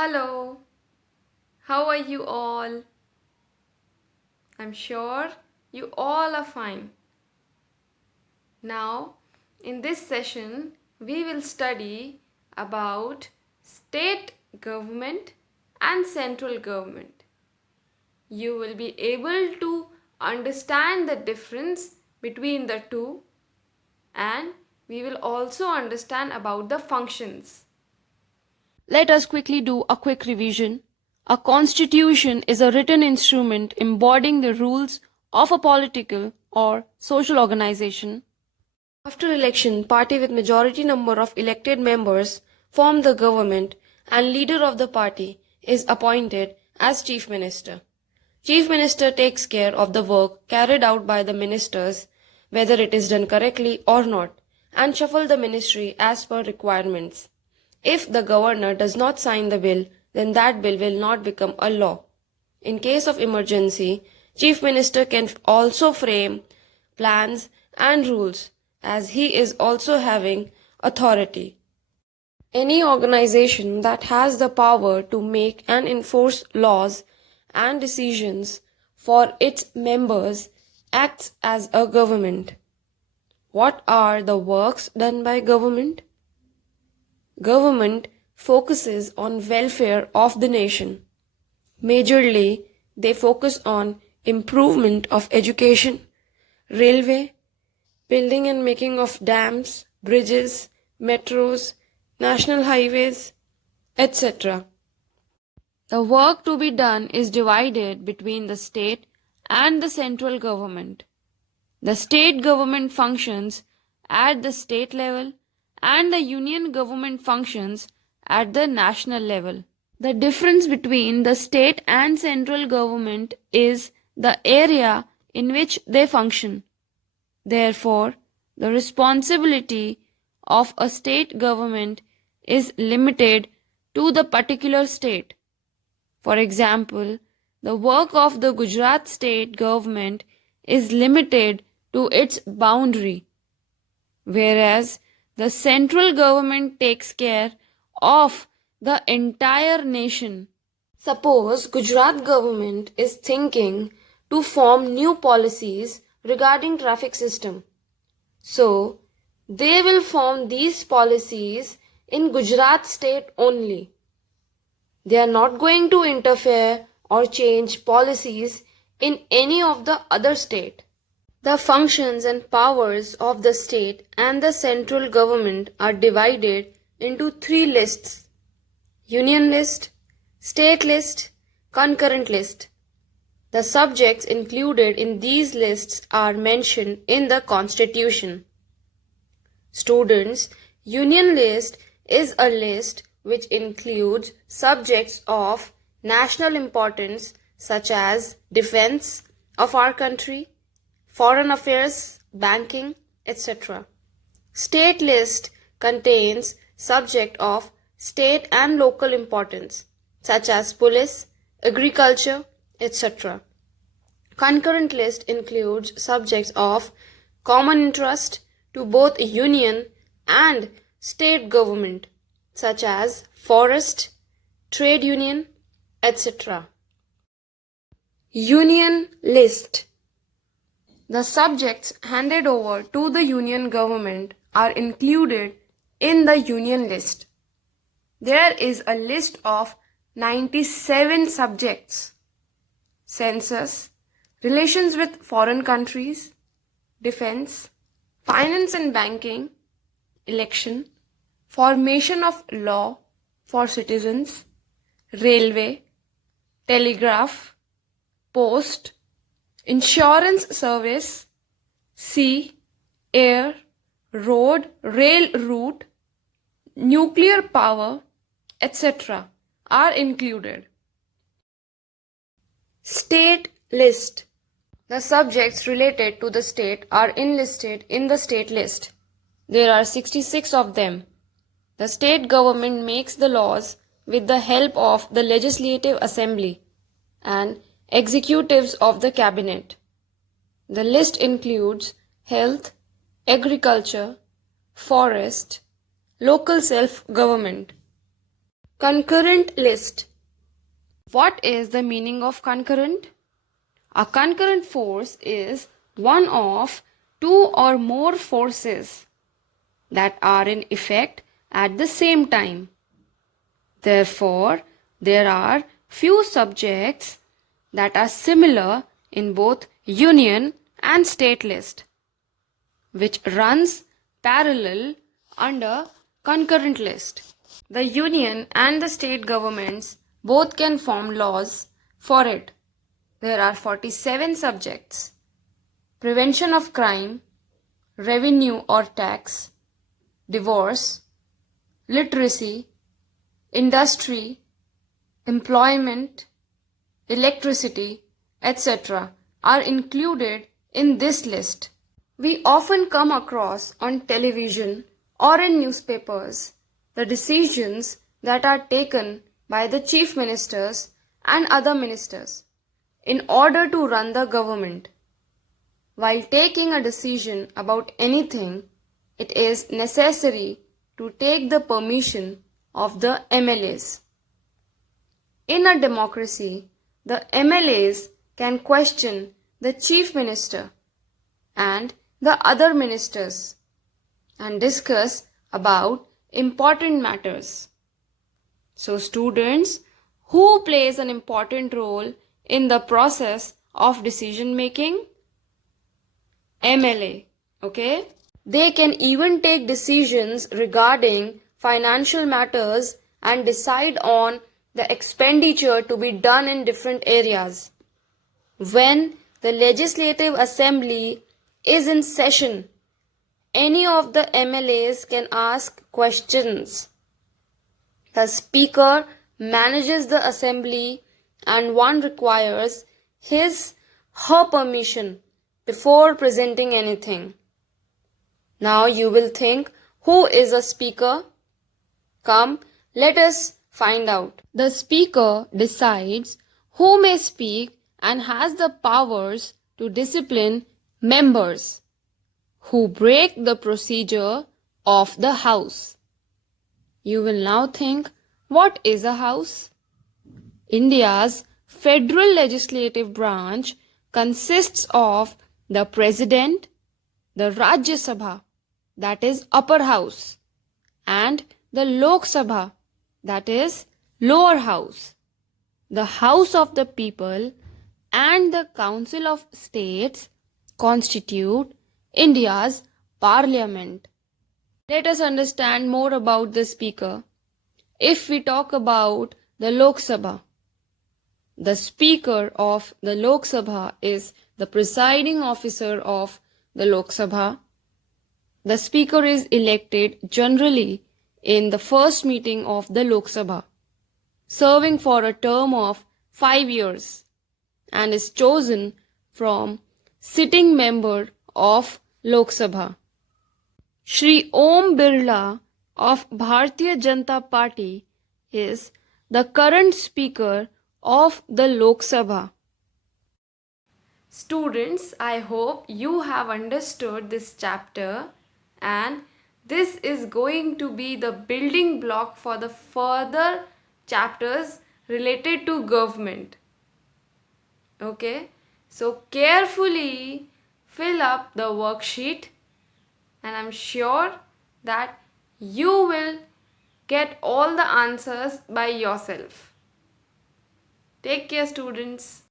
Hello, how are you all? I'm sure you all are fine. Now, in this session, we will study about state government and central government. You will be able to understand the difference between the two, and we will also understand about the functions. Let us quickly do a quick revision. A constitution is a written instrument embodying the rules of a political or social organization. After election, party with majority number of elected members form the government and leader of the party is appointed as chief minister. Chief minister takes care of the work carried out by the ministers, whether it is done correctly or not, and shuffle the ministry as per requirements. If the governor does not sign the bill, then that bill will not become a law. In case of emergency, chief minister can also frame plans and rules as he is also having authority. Any organization that has the power to make and enforce laws and decisions for its members acts as a government. What are the works done by government? Government focuses on welfare of the nation. Majorly, they focus on improvement of education, railway, building and making of dams, bridges, metros, national highways, etc. The work to be done is divided between the state and the central government. The state government functions at the state level and the union government functions at the national level. The difference between the state and central government is the area in which they function. Therefore, the responsibility of a state government is limited to the particular state. For example, the work of the Gujarat state government is limited to its boundary, whereas the central government takes care of the entire nation. Suppose Gujarat government is thinking to form new policies regarding traffic system. So, they will form these policies in Gujarat state only. They are not going to interfere or change policies in any of the other state. The functions and powers of the state and the central government are divided into three lists: Union List, State List, Concurrent List. The subjects included in these lists are mentioned in the Constitution. Students, Union List is a list which includes subjects of national importance such as defense of our country, foreign affairs, banking, etc. State list contains subject of state and local importance such as police, agriculture, etc. Concurrent list includes subjects of common interest to both union and state government such as forest, trade union, etc. Union list. The subjects handed over to the union government are included in the union list. There is a list of 97 subjects: census, relations with foreign countries, defense, finance and banking, election, formation of law for citizens, railway, telegraph, post, insurance service, sea, air, road, rail route, nuclear power, etc. are included. State list. The subjects related to the state are enlisted in the state list. There are 66 of them. The state government makes the laws with the help of the legislative assembly and executives of the cabinet. The list includes health, agriculture, forest, local self-government. Concurrent list. What is the meaning of concurrent? A concurrent force is one of two or more forces that are in effect at the same time. Therefore, there are few subjects that are similar in both union and state list, which runs parallel under concurrent list. The union and the state governments both can form laws for it. There are 47 subjects: prevention of crime, revenue or tax, divorce, literacy, industry, employment, electricity, etc. are included in this list. We often come across on television or in newspapers the decisions that are taken by the chief ministers and other ministers in order to run the government. While taking a decision about anything, it is necessary to take the permission of the MLAs. In a democracy, the MLAs can question the chief minister and the other ministers and discuss about important matters. So students, who plays an important role in the process of decision making? MLA, okay? They can even take decisions regarding financial matters and decide on the expenditure to be done in different areas. When the Legislative Assembly is in session, any of the MLAs can ask questions. The Speaker manages the Assembly and one requires her permission before presenting anything. Now you will think, who is a speaker? Come, let us find out. The speaker decides who may speak and has the powers to discipline members who break the procedure of the house. You will now think, what is a house? India's federal legislative branch consists of the President, the Rajya Sabha, that is upper house, and the Lok Sabha, that is lower house, the House of the People, and the Council of States constitute India's parliament. Let us understand more about the speaker. If we talk about the Lok Sabha, the Speaker of the Lok Sabha is the presiding officer of the Lok Sabha. The Speaker is elected generally in the first meeting of the Lok Sabha, serving for a term of 5 years, and is chosen from sitting member of Lok Sabha. Shri Om Birla of Bharatiya Janata Party is the current Speaker of the Lok Sabha. Students, I hope you have understood this chapter, and this is going to be the building block for the further chapters related to government. Okay, so carefully fill up the worksheet, and I'm sure that you will get all the answers by yourself. Take care, students.